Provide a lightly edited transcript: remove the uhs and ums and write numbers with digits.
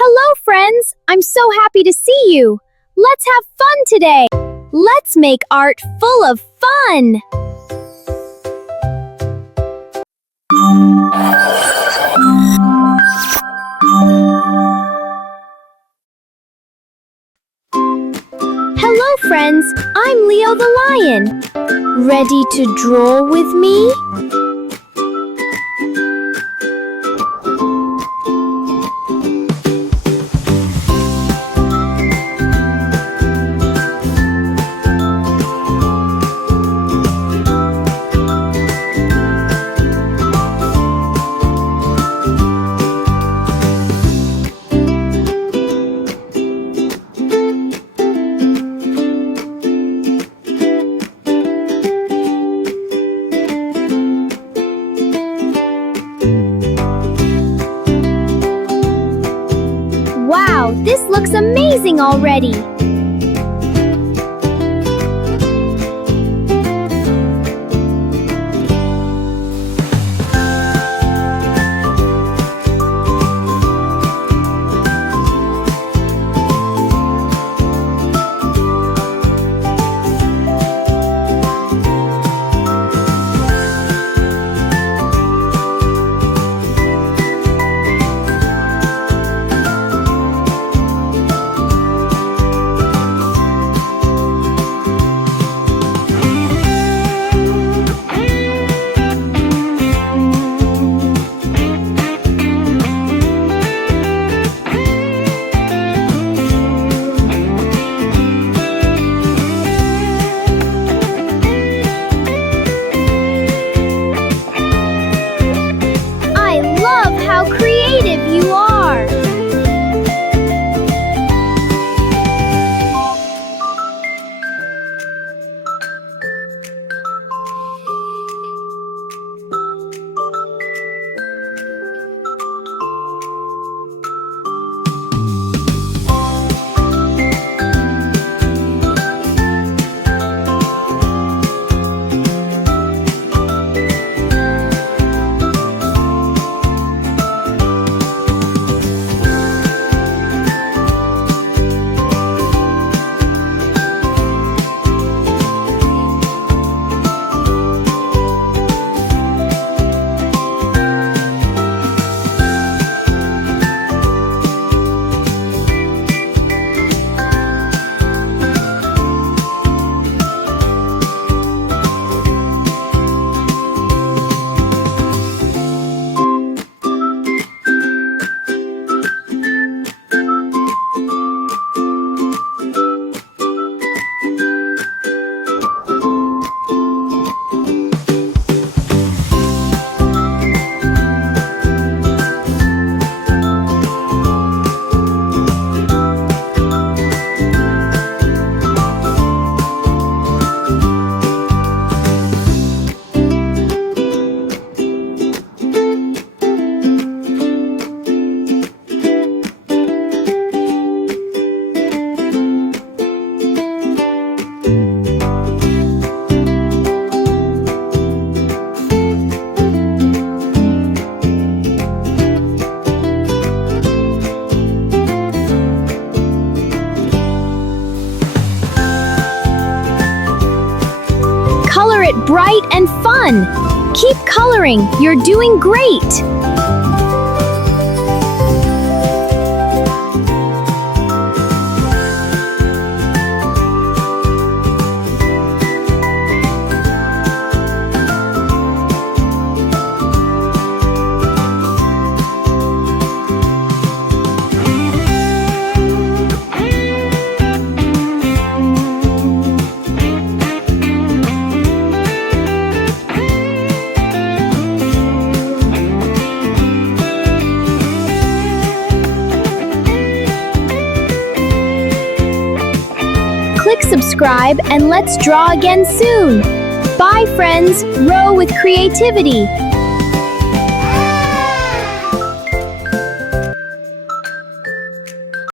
Hello, friends! I'm so happy to see you! Let's have fun today! Let's make art full of fun! Hello, friends! I'm Leo the Lion. Ready to draw with me? Wow, this looks amazing already! How creative you are! Color it bright and fun! Keep coloring, you're doing great! Click subscribe and let's draw again soon. Bye friends, row with creativity.